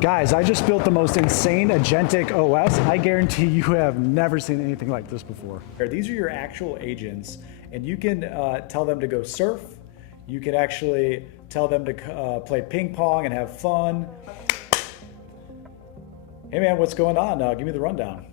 Guys, I just built the most insane agentic OS. I guarantee you have never seen anything like this before. These are your actual agents, and you can tell them to go surf. You can actually tell them to play ping pong and have fun. Hey man, what's going on? Give me the rundown.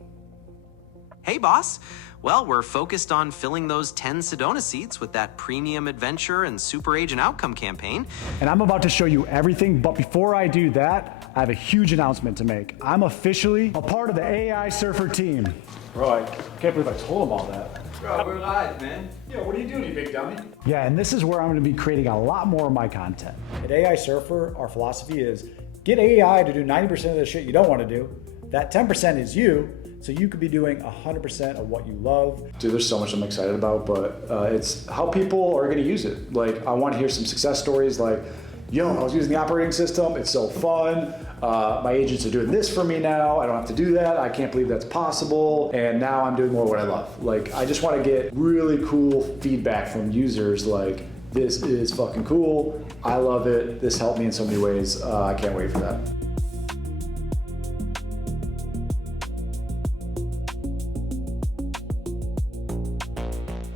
Hey boss. Well, we're focused on filling those 10 Sedona seats with that premium adventure and super agent outcome campaign. And I'm about to show you everything, but before I do that, I have a huge announcement to make. I'm officially a part of the AI Surfer team. Bro, I can't believe I told him all that. Bro, we're live, man. Yeah, what are you doing, you big dummy? Yeah, and this is where I'm gonna be creating a lot more of my content. At AI Surfer, our philosophy is get AI to do 90% of the shit you don't wanna do. That 10% is you, so you could be doing 100% of what you love. Dude, there's so much I'm excited about, but it's how people are gonna use it. Like, I wanna hear some success stories like, yo, I was using the operating system, it's so fun. My agents are doing this for me now. I don't have to do that. I can't believe that's possible. And now I'm doing more what I love. Like, I just wanna get really cool feedback from users like, this is fucking cool. I love it. This helped me in so many ways. I can't wait for that.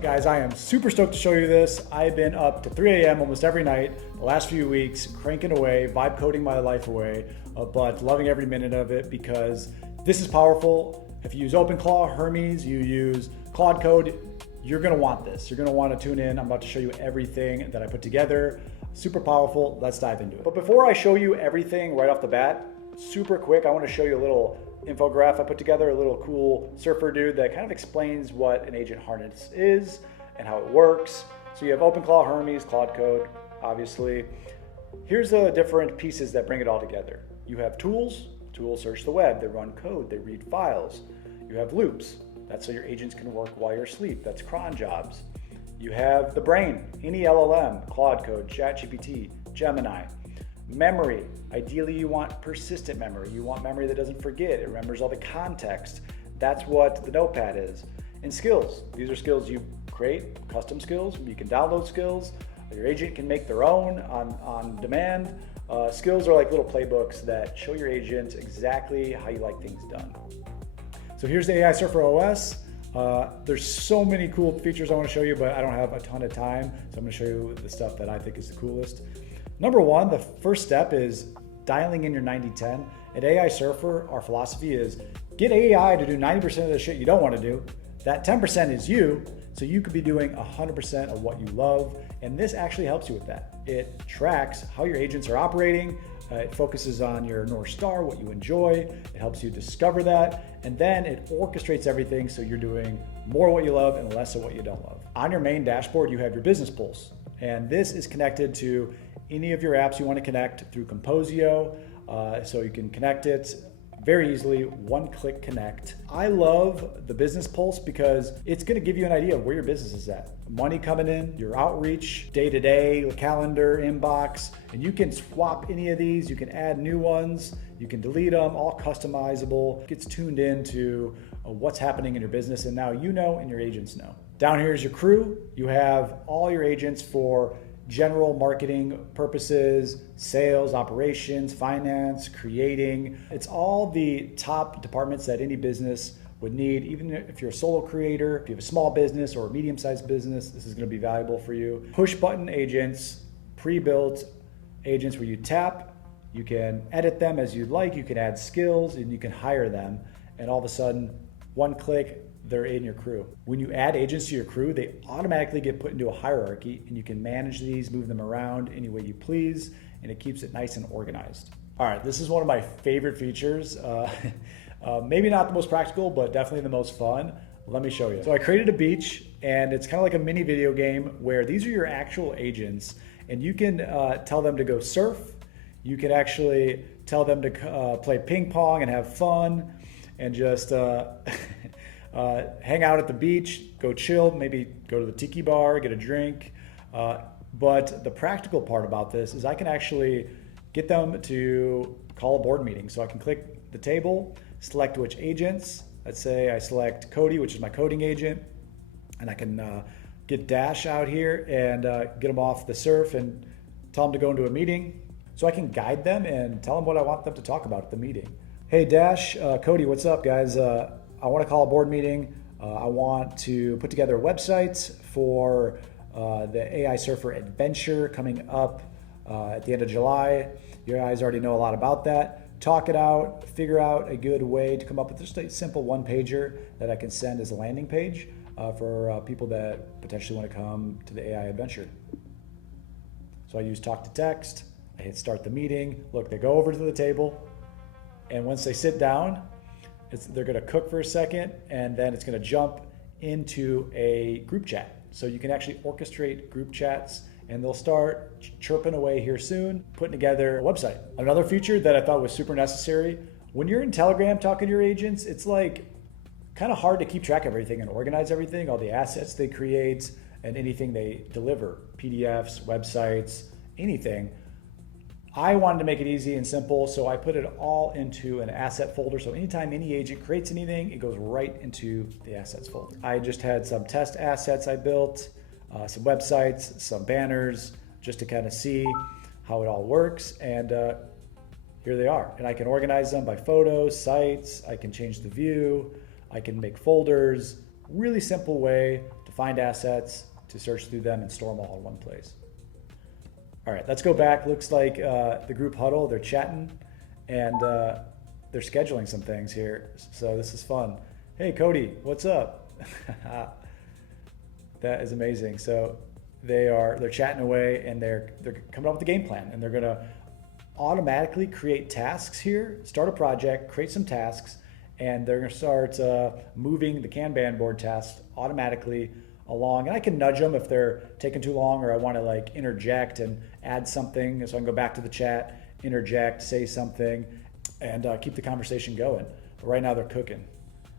Guys, I am super stoked to show you this. I've been up to 3 a.m. almost every night the last few weeks, cranking away, vibe coding my life away, but loving every minute of it because this is powerful. If you use OpenClaw, Hermes, you use Claude Code, you're gonna want this. You're gonna wanna tune in. I'm about to show you everything that I put together. Super powerful, let's dive into it. But before I show you everything right off the bat, super quick, I wanna show you a little infographic I put together, a little cool surfer dude that kind of explains what an agent harness is and how it works. So you have OpenClaw, Hermes, Claude Code, obviously. Here's the different pieces that bring it all together. You have tools. Tools search the web, they run code, they read files. You have loops. That's so your agents can work while you're asleep. That's Cron Jobs. You have the brain, any LLM, Claude Code, ChatGPT, Gemini. Memory, ideally you want persistent memory. You want memory that doesn't forget. It remembers all the context. That's what the notepad is. And skills, these are skills you create, custom skills. You can download skills. Your agent can make their own on demand. Skills are like little playbooks that show your agent exactly how you like things done. So here's the AI Surfer OS. There's so many cool features I want to show you, but I don't have a ton of time. So I'm going to show you the stuff that I think is the coolest. Number one, the first step is dialing in your 90-10. At AI Surfer, our philosophy is get AI to do 90% of the shit you don't want to do. That 10% is you, so you could be doing 100% of what you love. And this actually helps you with that. It tracks how your agents are operating. It focuses on your North Star, what you enjoy. It helps you discover that. And then it orchestrates everything so you're doing more what you love and less of what you don't love. On your main dashboard, you have your business pulse. And this is connected to any of your apps you want to connect through Composio. So you can connect it very easily, one-click connect. I love the business pulse because it's gonna give you an idea of where your business is at. Money coming in, your outreach, day-to-day, calendar, inbox, and you can swap any of these, you can add new ones, you can delete them, all customizable. It gets tuned into what's happening in your business, and now you know and your agents know. Down here is your crew. You have all your agents for general marketing purposes, sales, operations, finance, creating. It's all the top departments that any business would need. Even if you're a solo creator, if you have a small business or a medium-sized business, this is gonna be valuable for you. Push button agents, pre-built agents where you tap, you can edit them as you'd like, you can add skills, and you can hire them. And all of a sudden, one click, they're in your crew. When you add agents to your crew, they automatically get put into a hierarchy and you can manage these, move them around any way you please, and it keeps it nice and organized. All right, this is one of my favorite features. Maybe not the most practical, but definitely the most fun. Let me show you. So I created a beach and it's kind of like a mini video game where these are your actual agents and you can tell them to go surf. You can actually tell them to play ping pong and have fun and just hang out at the beach, go chill, maybe go to the tiki bar, get a drink. But the practical part about this is I can actually get them to call a board meeting. So I can click the table, select which agents. Let's say I select Cody, which is my coding agent, and I can get Dash out here and get them off the surf and tell them to go into a meeting. so I can guide them and tell them what I want them to talk about at the meeting. Hey Dash, Cody, what's up guys? I want to call a board meeting. I want to put together a website for the AI Surfer Adventure coming up at the end of July. You guys already know a lot about that. Talk it out, figure out a good way to come up with just a simple one-pager that I can send as a landing page for people that potentially want to come to the AI adventure. So I use talk to text, I hit start the meeting. Look, they go over to the table, and once they sit down, they're gonna cook for a second, and then it's gonna jump into a group chat. So you can actually orchestrate group chats, and they'll start chirping away here soon, putting together a website. Another feature that I thought was super necessary, when you're in Telegram talking to your agents, it's like kind of hard to keep track of everything and organize everything, all the assets they create and anything they deliver, PDFs, websites, anything. I wanted to make it easy and simple, so I put it all into an asset folder. So anytime any agent creates anything, it goes right into the assets folder. I just had some test assets I built, some websites, some banners, just to kind of see how it all works. And here they are. And I can organize them by photos, sites, I can change the view, I can make folders. Really simple way to find assets, to search through them and store them all in one place. All right, let's go back. Looks like the group huddle, they're chatting and they're scheduling some things here. So this is fun. Hey Cody, what's up? That is amazing. So they're chatting away and they're coming up with a game plan, and they're gonna automatically create tasks here, start a project, create some tasks, and they're gonna start moving the Kanban board tasks automatically along. And I can nudge them if they're taking too long, or I want to like interject and add something. So I can go back to the chat, interject, say something, and keep the conversation going. But right now they're cooking.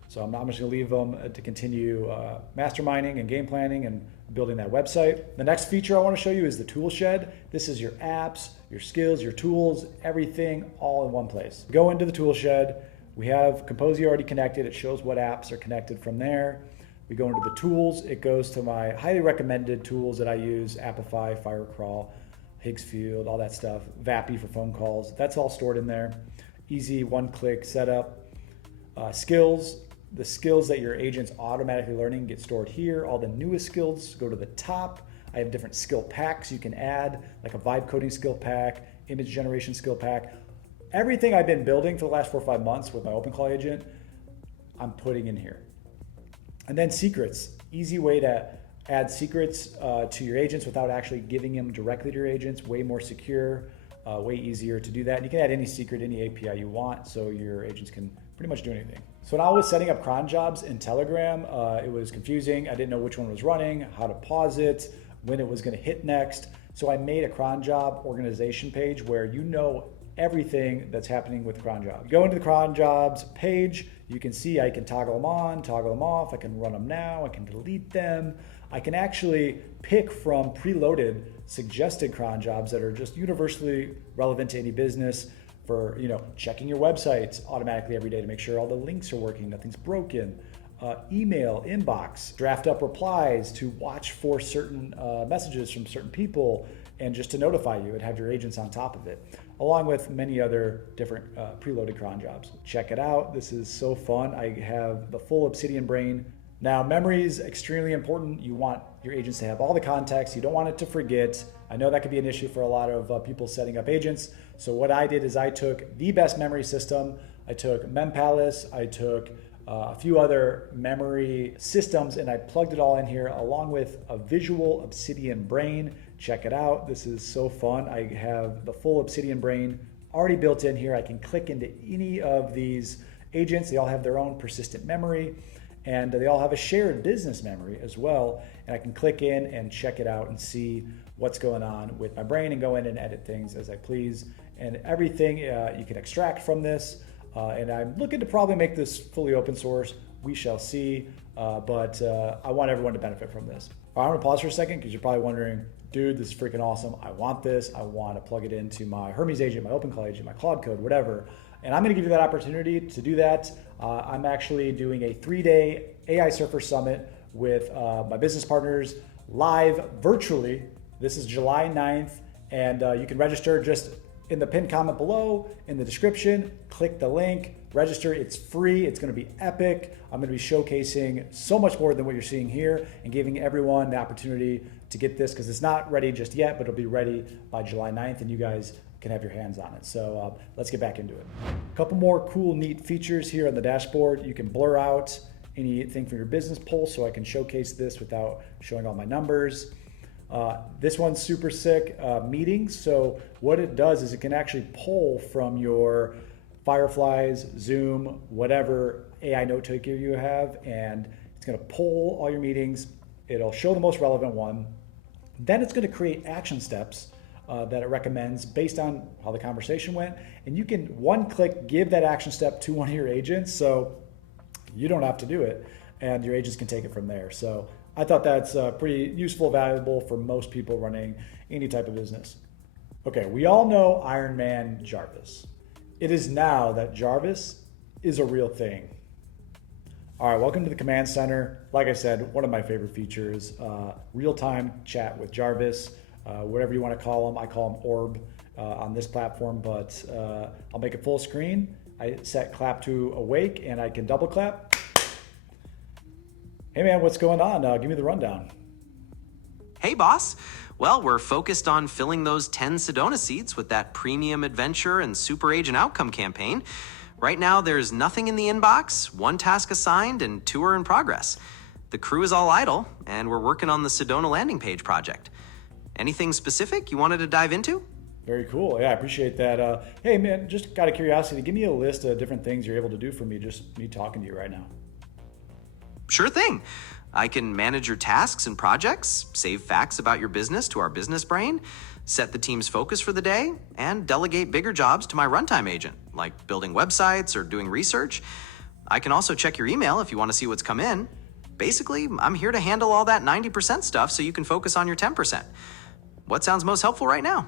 So I'm just gonna leave them to continue masterminding and game planning and building that website. The next feature I wanna show you is the tool shed. This is your apps, your skills, your tools, everything all in one place. Go into the tool shed. We have Composer already connected. It shows what apps are connected from there. We go into the tools. It goes to my highly recommended tools that I use, Appify, Firecrawl, Higgsfield, all that stuff, Vappy for phone calls. That's all stored in there. Easy one-click setup. Skills, the skills that your agent's automatically learning get stored here. All the newest skills go to the top. I have different skill packs you can add, like a vibe coding skill pack, image generation skill pack. Everything I've been building for the last 4 or 5 months with my OpenClaw agent, I'm putting in here. And then secrets, easy way to add secrets to your agents without actually giving them directly to your agents, way more secure, way easier to do that. And you can add any secret, any API you want, so your agents can pretty much do anything. So when I was setting up Cron Jobs in Telegram, it was confusing. I didn't know which one was running, how to pause it, when it was gonna hit next. So I made a Cron Job organization page where you know everything that's happening with Cron Job. Go into the Cron Jobs page, you can see I can toggle them on, toggle them off, I can run them now, I can delete them. I can actually pick from preloaded suggested cron jobs that are just universally relevant to any business for, checking your websites automatically every day to make sure all the links are working, nothing's broken. Email, inbox, draft up replies to watch for certain messages from certain people and just to notify you and have your agents on top of it, along with many other different preloaded cron jobs. Check it out. This is so fun. I have the full Obsidian brain. Now, memory is extremely important. You want your agents to have all the context. You don't want it to forget. I know that could be an issue for a lot of people setting up agents. So what I did is I took the best memory system. I took MemPalace. I took a few other memory systems, and I plugged it all in here along with a visual Obsidian brain. Check it out. This is so fun. I have the full Obsidian brain already built in here. I can click into any of these agents. They all have their own persistent memory, and they all have a shared business memory as well. And I can click in and check it out and see what's going on with my brain and go in and edit things as I please. And everything you can extract from this. And I'm looking to probably make this fully open source. We shall see, but I want everyone to benefit from this. All right, I'm gonna pause for a second because you're probably wondering, dude, this is freaking awesome. I want this. I want to plug it into my Hermes agent, my OpenClaw agent, my Claude Code, whatever. And I'm gonna give you that opportunity to do that. I'm actually doing a 3-day AI Surfer Summit with my business partners live virtually. This is July 9th, and you can register. Just in the pinned comment below, in the description, click the link, register. It's free. It's going to be epic. I'm going to be showcasing so much more than what you're seeing here and giving everyone the opportunity to get this, because it's not ready just yet, but it'll be ready by July 9th and you guys can have your hands on it. So let's get back into it. A couple more cool, neat features here on the dashboard. You can blur out anything from your business pulse, so I can showcase this without showing all my numbers. This one's super sick, meetings. So what it does is it can actually pull from your Fireflies, Zoom, whatever AI note taker you have, and it's gonna pull all your meetings. It'll show the most relevant one. Then it's gonna create action steps that it recommends based on how the conversation went. And you can one click give that action step to one of your agents, so you don't have to do it and your agents can take it from there. So I thought that's pretty useful, valuable for most people running any type of business. Okay, we all know Iron Man Jarvis. It is now that Jarvis is a real thing. All right, welcome to the Command Center. Like I said, one of my favorite features, real-time chat with Jarvis, whatever you want to call him. I call him Orb on this platform, but I'll make it full screen. I set clap to awake and I can double clap. Hey man, what's going on? Give me the rundown. Hey boss. Well, we're focused on filling those 10 Sedona seats with that premium adventure and super agent outcome campaign. Right now, there's nothing in the inbox, 1 task assigned, and 2 are in progress. The crew is all idle, and we're working on the Sedona landing page project. Anything specific you wanted to dive into? Very cool. Yeah, I appreciate that. Hey man, just out of curiosity, give me a list of different things you're able to do for me, just me talking to you right now. Sure thing. I can manage your tasks and projects, save facts about your business to our business brain, set the team's focus for the day, and delegate bigger jobs to my runtime agent, like building websites or doing research. I can also check your email if you want to see what's come in. Basically, I'm here to handle all that 90% stuff so you can focus on your 10%. What sounds most helpful right now?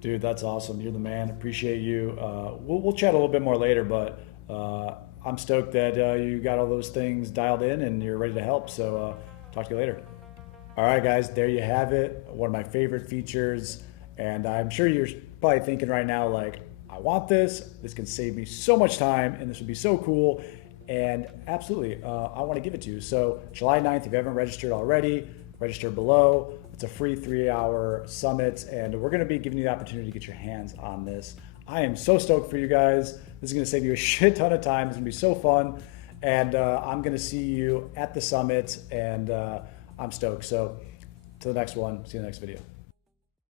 Dude, that's awesome. You're the man. Appreciate you. We'll chat a little bit more later, but I'm stoked that you got all those things dialed in and you're ready to help. So talk to you later. All right, guys, there you have it. One of my favorite features. And I'm sure you're probably thinking right now, like, I want this. This can save me so much time and this would be so cool. And absolutely, I want to give it to you. So July 9th, if you haven't registered already, register below. It's a free 3-hour summit, and we're going to be giving you the opportunity to get your hands on this. I am so stoked for you guys. This is going to save you a shit ton of time. It's going to be so fun, and I'm going to see you at the summit, and I'm stoked. So to the next one. See you in the next video.